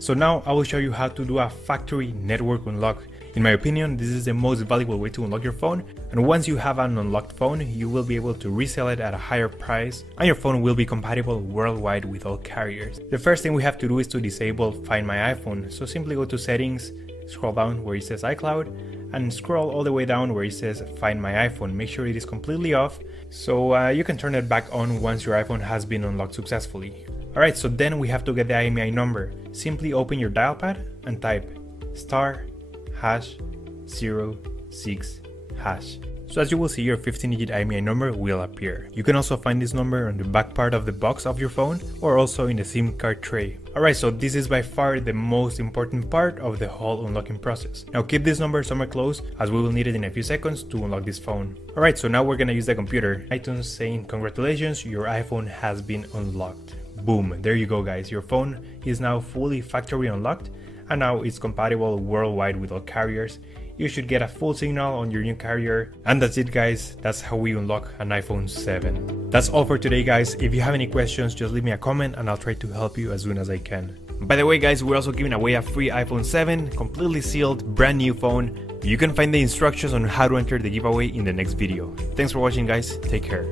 So now I will show you how to do a factory network unlock. In my opinion, this is the most valuable way to unlock your phone, and once you have an unlocked phone, you will be able to resell it at a higher price, and your phone will be compatible worldwide with all carriers. The first thing we have to do is to disable Find My iPhone, so simply go to Settings, scroll down where it says iCloud, and scroll all the way down where it says Find My iPhone. Make sure it is completely off, so you can turn it back on once your iPhone has been unlocked successfully. Alright, so then we have to get the IMEI number. Simply open your dial pad and type *#06#. So as you will see, your 15-digit IMEI number will appear. You can also find this number on the back part of the box of your phone or also in the SIM card tray. Alright, so this is by far the most important part of the whole unlocking process. Now keep this number somewhere close as we will need it in a few seconds to unlock this phone. Alright, so now we're gonna use the computer. iTunes saying congratulations, your iPhone has been unlocked. Boom, there you go guys, your phone is now fully factory unlocked and now it's compatible worldwide with all carriers. You should get a full signal on your new carrier. And that's it guys, that's how we unlock an iPhone 7. That's all for today guys. If you have any questions, just leave me a comment and I'll try to help you as soon as I can. By the way guys, we're also giving away a free iPhone 7, completely sealed, brand new phone. You can find the instructions on how to enter the giveaway in the next video. Thanks for watching guys, take care.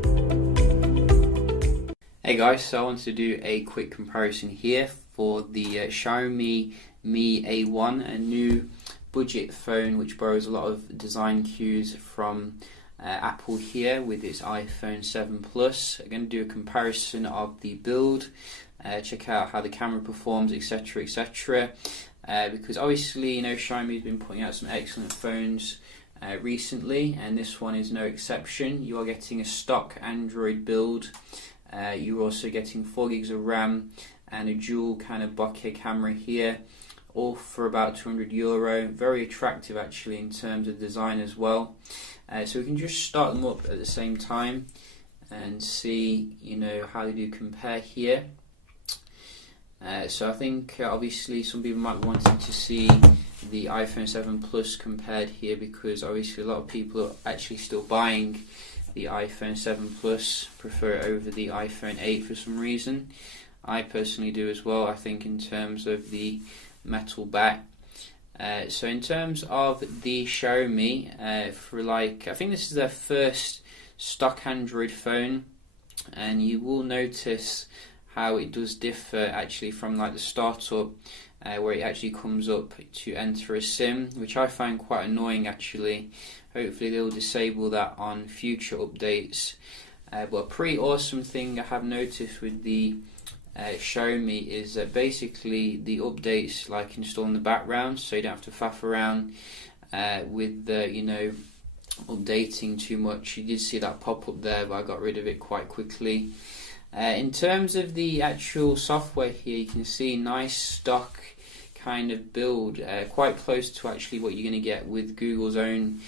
Hey guys, so I want to do a quick comparison here for the Xiaomi Mi A1, a new budget phone which borrows a lot of design cues from Apple here with its iPhone 7 Plus. I'm going to do a comparison of the build, check out how the camera performs, etc, etc, because obviously, you know, Xiaomi's been putting out some excellent phones recently, and this one is no exception. You are getting a stock Android build. You're also getting 4 gigs of RAM and a dual kind of bokeh camera here, all for about €200. Very attractive actually in terms of design as well. So we can just start them up at the same time and see, you know, how they do compare here. So I think obviously some people might be wanting to see the iPhone 7 Plus compared here, because obviously a lot of people are actually still buying the iPhone 7 Plus, prefer it over the iPhone 8 for some reason. I personally do as well, I think, in terms of the metal back. So in terms of the Xiaomi, for like, I think this is their first stock Android phone, and you will notice how it does differ actually from like the startup, where it actually comes up to enter a SIM, which I find quite annoying actually. Hopefully they'll disable that on future updates. But a pretty awesome thing I have noticed with the Xiaomi is that basically the updates like install in the background, so you don't have to faff around with the, you know, updating too much. You did see that pop up there, but I got rid of it quite quickly. In terms of the actual software here, you can see nice stock kind of build, quite close to actually what you're going to get with Google's own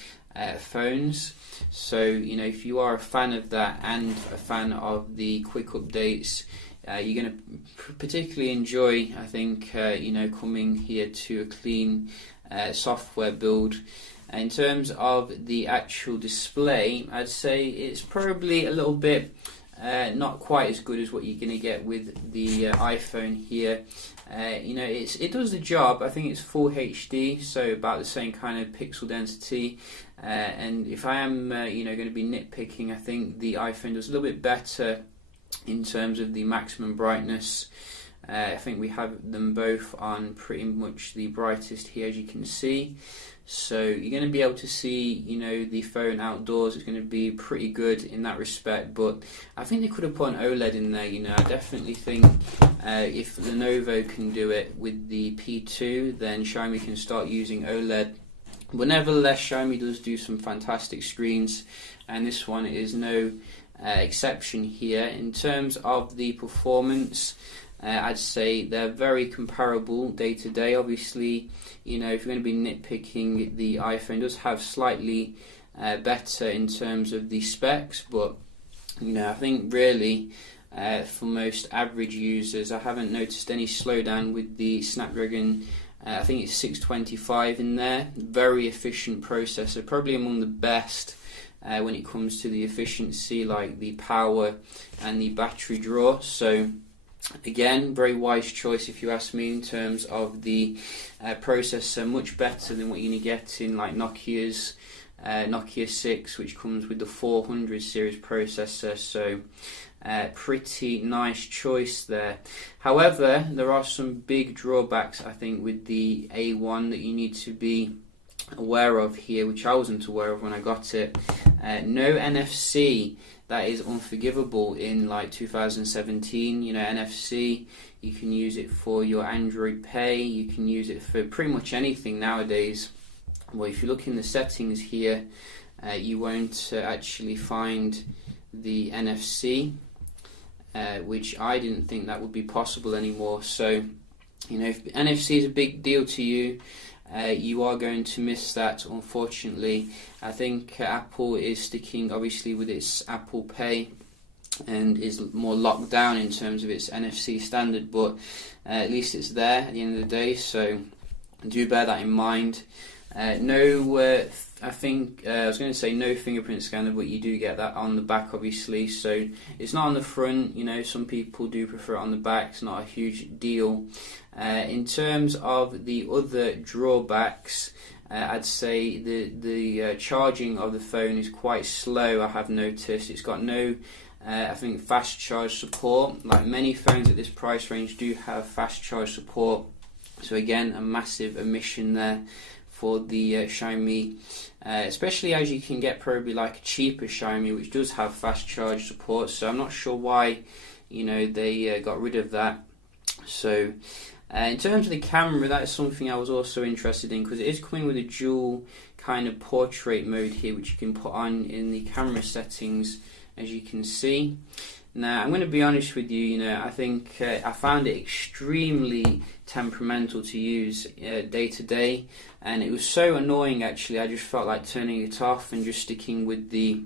phones. So, you know, if you are a fan of that and a fan of the quick updates, you're going to particularly enjoy, I think, you know, coming here to a clean software build. In terms of the actual display, I'd say it's probably a little bit not quite as good as what you're going to get with the iPhone here. You know, it does the job. I think it's full HD, so about the same kind of pixel density. And if I am, you know, going to be nitpicking, I think the iPhone does a little bit better in terms of the maximum brightness. I think we have them both on pretty much the brightest here, as you can see. So you're going to be able to see, you know, the phone outdoors. It's going to be pretty good in that respect. But I think they could have put an OLED in there. You know, I definitely think if Lenovo can do it with the P2, then Xiaomi can start using OLED. But nevertheless, Xiaomi does do some fantastic screens, and this one is no exception here. In terms of the performance, I'd say they're very comparable day to day. Obviously, you know, if you're going to be nitpicking, the iPhone does have slightly better in terms of the specs, but you know, I think really for most average users, I haven't noticed any slowdown with the Snapdragon. I think it's 625 in there. Very efficient processor, probably among the best when it comes to the efficiency, like the power and the battery draw. So Again, very wise choice if you ask me in terms of the processor, much better than what you're going to get in like Nokia's Nokia 6, which comes with the 400 series processor, so pretty nice choice there. However, there are some big drawbacks I think with the A1 that you need to be aware of here, which I wasn't aware of when I got it. No NFC. That is unforgivable in like 2017. You know, NFC, you can use it for your Android Pay, you can use it for pretty much anything nowadays. Well, if you look in the settings here, you won't actually find the NFC, which I didn't think that would be possible anymore. So, you know, if NFC is a big deal to you, you are going to miss that, unfortunately. I think Apple is sticking obviously with its Apple Pay and is more locked down in terms of its NFC standard, but at least it's there at the end of the day, so do bear that in mind. I think I was going to say no fingerprint scanner, but you do get that on the back obviously, so it's not on the front. You know, some people do prefer it on the back. It's not a huge deal. In terms of the other drawbacks, I'd say the charging of the phone is quite slow. I have noticed it's got no I think fast charge support. Like many phones at this price range do have fast charge support, so again a massive omission there for the Xiaomi, especially as you can get probably like a cheaper Xiaomi which does have fast charge support. So I'm not sure why, you know, they got rid of that. So in terms of the camera, that is something I was also interested in, because it is coming with a dual kind of portrait mode here, which you can put on in the camera settings, as you can see. Now, I'm going to be honest with you, you know, I think I found it extremely temperamental to use day to day, and it was so annoying actually. I just felt like turning it off and just sticking with the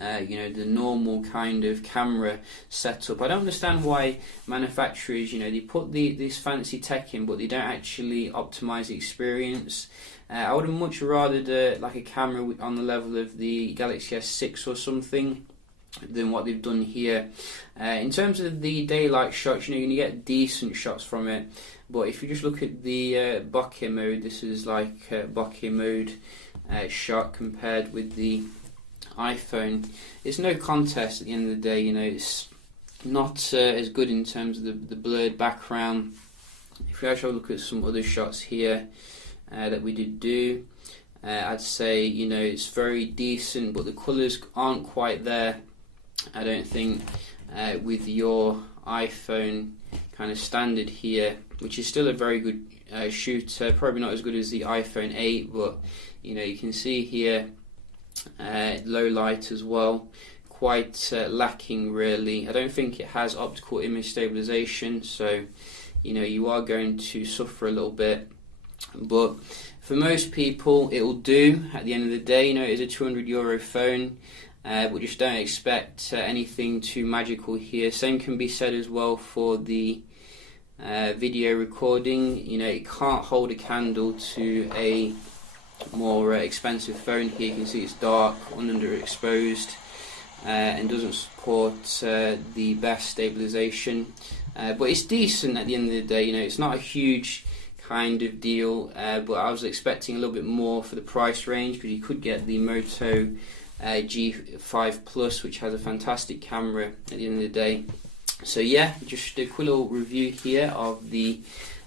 you know, the normal kind of camera setup. I don't understand why manufacturers, you know, they put this fancy tech in, but they don't actually optimize the experience. I would have much rather do like a camera on the level of the Galaxy S6 or something than what they've done here. In terms of the daylight shots, you know, you're going to get decent shots from it, but if you just look at the bokeh mode, this is like bokeh mode shot compared with the iPhone. It's no contest at the end of the day. You know, it's not as good in terms of the blurred background. If we actually look at some other shots here that we did do, I'd say, you know, it's very decent, but the colours aren't quite there, I don't think, with your iPhone kind of standard here, which is still a very good shooter. Probably not as good as the iPhone 8, but you know, you can see here low light as well, quite lacking really. I don't think it has optical image stabilization, so you know, you are going to suffer a little bit, but for most people it will do at the end of the day. You know, it is a €200 phone, but just don't expect anything too magical here. Same can be said as well for the video recording. You know, it can't hold a candle to a more expensive phone here. You can see it's dark, underexposed, and doesn't support the best stabilization, but it's decent at the end of the day. You know, it's not a huge kind of deal, but I was expecting a little bit more for the price range, because you could get the Moto G5 Plus, which has a fantastic camera at the end of the day. So yeah, just a quick little review here of the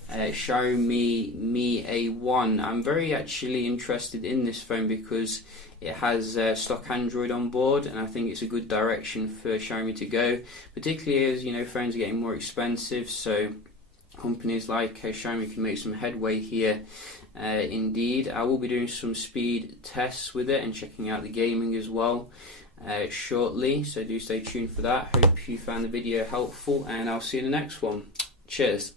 Xiaomi Mi A1. I'm very actually interested in this phone because it has stock Android on board, and I think it's a good direction for Xiaomi to go, particularly as, you know, phones are getting more expensive, so companies like Xiaomi can make some headway here. Indeed, I will be doing some speed tests with it and checking out the gaming as well shortly, so do stay tuned for that. Hope you found the video helpful, and I'll see you in the next one. Cheers.